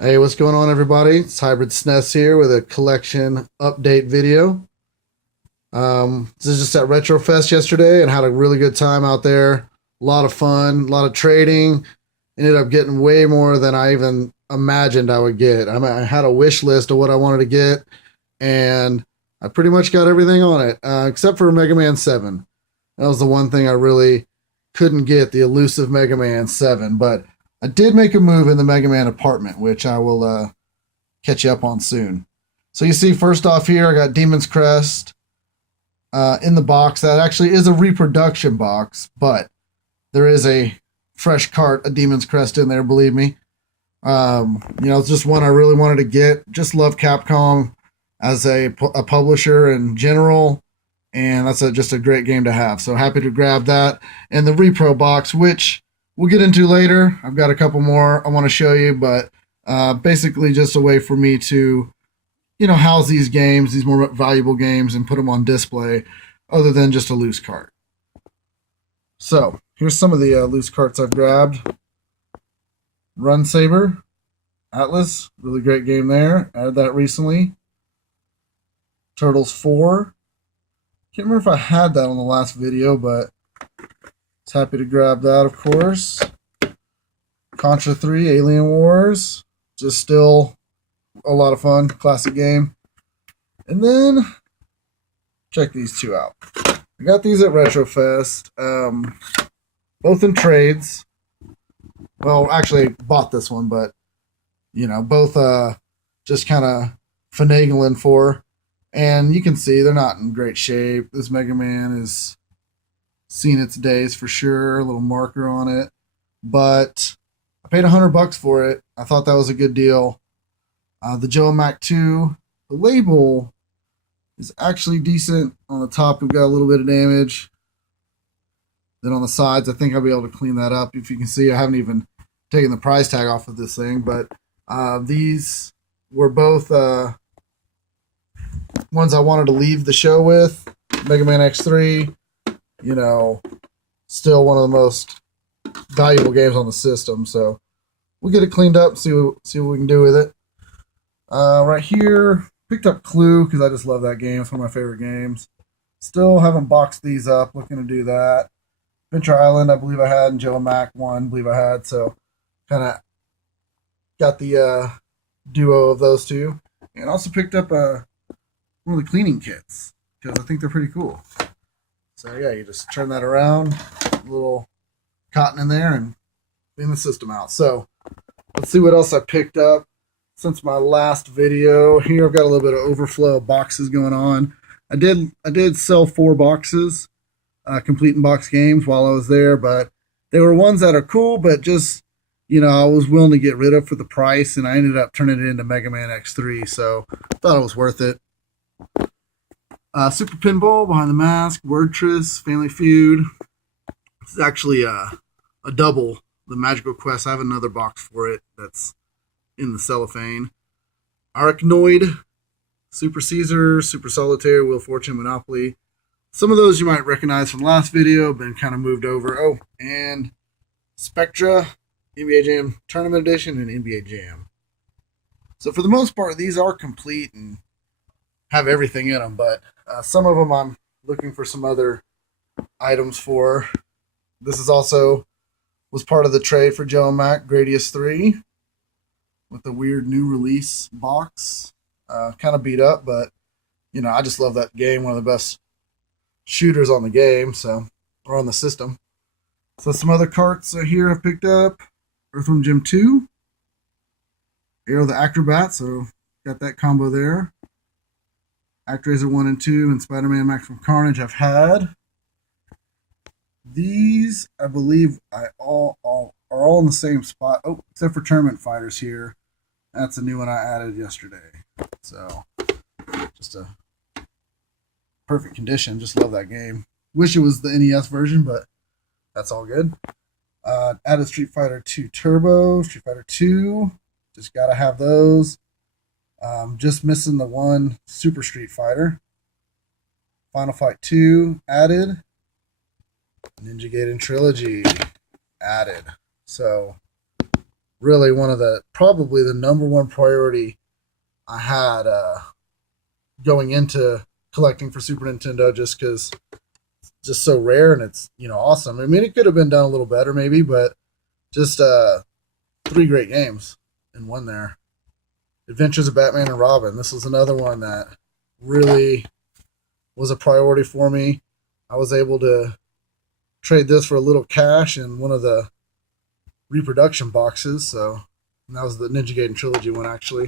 Hey, what's going on, everybody? It's Hybrid SNES here with a collection update video. This is just at Retrofest yesterday and had a really good time out there. A lot of fun, a lot of trading. Ended up getting way more than I even imagined I would get. I had a wish list of what I wanted to get, and I pretty much got everything on it, except for Mega Man 7. That was the one thing I really couldn't get, the elusive Mega Man 7. But I did make a move in the Mega Man apartment, which I will catch you up on soon. So you see, first off here, I got Demon's Crest in the box. That actually is a reproduction box, but there is a fresh cart of Demon's Crest in there, believe me. It's just one I really wanted to get. Just love Capcom as a publisher in general, and that's just a great game to have. So happy to grab that. And the Repro box, which we'll get into later. I've got a couple more I want to show you, but basically just a way for me to, house these games, these more valuable games, and put them on display other than just a loose cart. So here's some of the loose carts I've grabbed. Run Saber, Atlas, really great game there. Added that recently. Turtles 4. Can't remember if I had that on the last video, but happy to grab that, of course. Contra 3, Alien Wars. Just still a lot of fun. Classic game. And then, check these two out. I got these at Retrofest. Both in trades. Well, actually, bought this one, but, both just kind of finagling for. And you can see they're not in great shape. This Mega Man is seen its days for sure. A little marker on it, but I paid $100 for it. I thought that was a good deal. The Joe Mac 2, the label is actually decent. On the top, we've got a little bit of damage. Then on the sides, I think I'll be able to clean that up. If you can see, I haven't even taken the price tag off of this thing, but these were both ones I wanted to leave the show with. Mega Man X3, still one of the most valuable games on the system. So we'll get it cleaned up, see what we can do with it. Right here, picked up Clue because I just love that game. It's one of my favorite games. Still haven't boxed these up. Looking to do that. Adventure Island, I believe I had, and Joe Mac 1, I believe I had. So kind of got the duo of those two. And also picked up one of the cleaning kits because I think they're pretty cool. So yeah, you just turn that around, a little cotton in there, and clean the system out. So let's see what else I picked up since my last video. Here I've got a little bit of overflow of boxes going on. I did sell 4 boxes, complete in box games while I was there, but they were ones that are cool, but just I was willing to get rid of for the price, and I ended up turning it into Mega Man X3. So thought it was worth it. Super Pinball, Behind the Mask, Wordtress, Family Feud. It's actually a double, the Magical Quest. I have another box for it that's in the cellophane. Arachnoid, Super Caesar, Super Solitaire, Wheel of Fortune, Monopoly. Some of those you might recognize from the last video, been kind of moved over. Oh, and Spectra, NBA Jam Tournament Edition, and NBA Jam. So for the most part, these are complete and have everything in them, but some of them I'm looking for some other items for. This is also was part of the trade for Joe Mac Gradius 3 with the weird new release box. Kind of beat up, but I just love that game. One of the best shooters on the game, or on the system. So some other carts here I've picked up. Earthworm Jim 2, Aero the Acrobat, so got that combo there. Actraiser 1 and 2 and Spider-Man Maximum Carnage I've had. These, I believe, are all in the same spot. Oh, except for Tournament Fighters here. That's a new one I added yesterday. So, just a perfect condition. Just love that game. Wish it was the NES version, but that's all good. Added Street Fighter 2 Turbo, Street Fighter 2. Just gotta have those. Just missing the one Super Street Fighter. Final Fight 2 added. Ninja Gaiden Trilogy added. So really one of probably the number one priority I had going into collecting for Super Nintendo, just because it's just so rare and it's, awesome. I mean, it could have been done a little better maybe, but just 3 great games in one there. Adventures of Batman and Robin. This was another one that really was a priority for me. I was able to trade this for a little cash in one of the reproduction boxes. So that was the Ninja Gaiden Trilogy one, actually.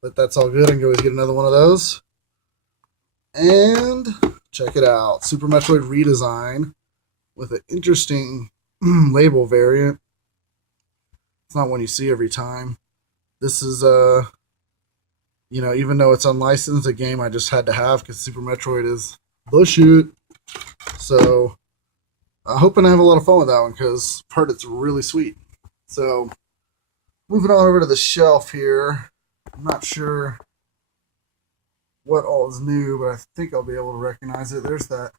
But that's all good. I can always get another one of those. And check it out. Super Metroid redesign with an interesting label variant. It's not one you see every time. This is, even though it's unlicensed, a game I just had to have because Super Metroid is the shoot. So, I'm hoping I have a lot of fun with that one because I've heard it's really sweet. So, moving on over to the shelf here. I'm not sure what all is new, but I think I'll be able to recognize it. There's that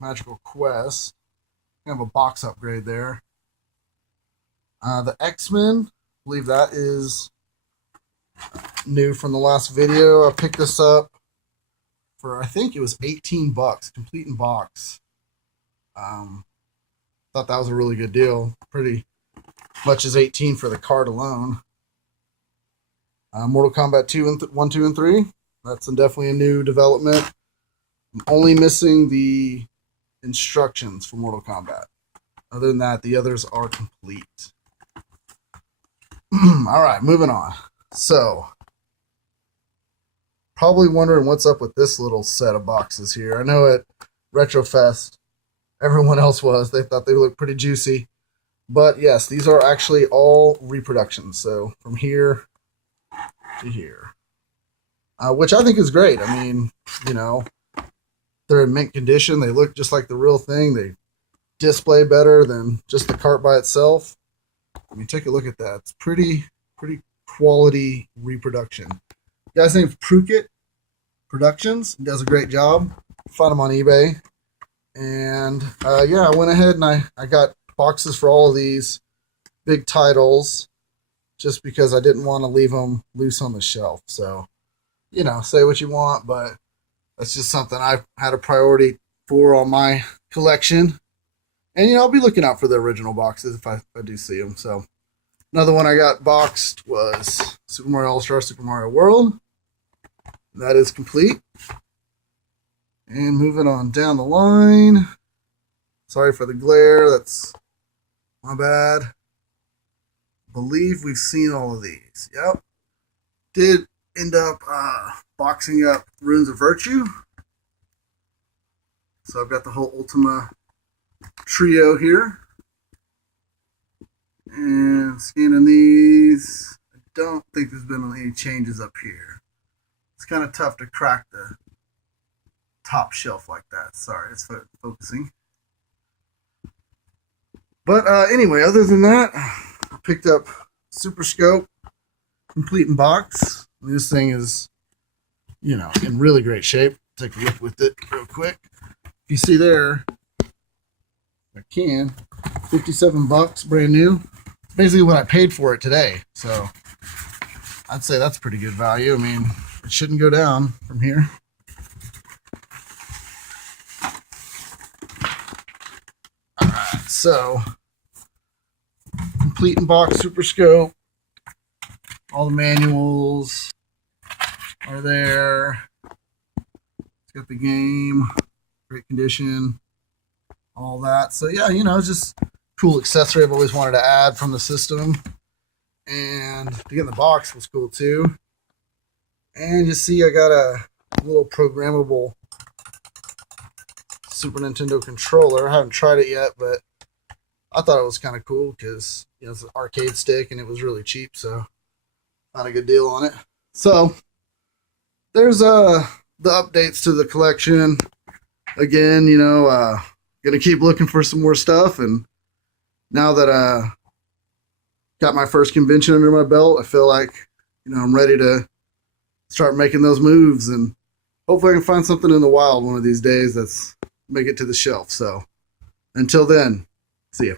Magical Quest. Kind of a box upgrade there. The X-Men. I believe that is new from the last video. I picked this up for, I think it was $18, complete in box. Thought that was a really good deal. Pretty much as 18 for the card alone. Mortal Kombat 1, 2, and 3. That's definitely a new development. I'm only missing the instructions for Mortal Kombat. Other than that, the others are complete. All right, moving on. So, probably wondering what's up with this little set of boxes here. I know at Retrofest, everyone else was. They thought they looked pretty juicy. But yes, these are actually all reproductions. So, from here to here. Which I think is great. I mean, they're in mint condition. They look just like the real thing. They display better than just the cart by itself. I mean, take a look at that. It's pretty quality reproduction. The guy's name's Prukit Productions. He does a great job. Find him on eBay. And I went ahead and I got boxes for all of these big titles just because I didn't want to leave them loose on the shelf. So, say what you want, but that's just something I had a priority for on my collection. And, I'll be looking out for the original boxes if I do see them. So, another one I got boxed was Super Mario All-Star Super Mario World. That is complete. And moving on down the line. Sorry for the glare. That's my bad. I believe we've seen all of these. Yep. Did end up boxing up Runes of Virtue. So, I've got the whole Ultima trio here, and scanning these. I don't think there's been any changes up here. It's kind of tough to crack the top shelf like that. Sorry, it's focusing. But anyway, other than that, I picked up Super Scope, complete in box. This thing is, in really great shape. Take a look with it real quick. If you see there, I can. $57, brand new. Basically what I paid for it today. So I'd say that's pretty good value. I mean, it shouldn't go down from here. Alright, so complete in box Super Scope. All the manuals are there. It's got the game, great condition. All that. So yeah, it's just cool accessory I've always wanted to add from the system. And to get in the box was cool too. And you see I got a little programmable Super Nintendo controller. I haven't tried it yet, but I thought it was kind of cool because it's an arcade stick and it was really cheap, so found a good deal on it. So there's the updates to the collection. Again, gonna keep looking for some more stuff, and now that I got my first convention under my belt, I feel like I'm ready to start making those moves, and hopefully I can find something in the wild one of these days that's make it to the shelf. So until then, see ya.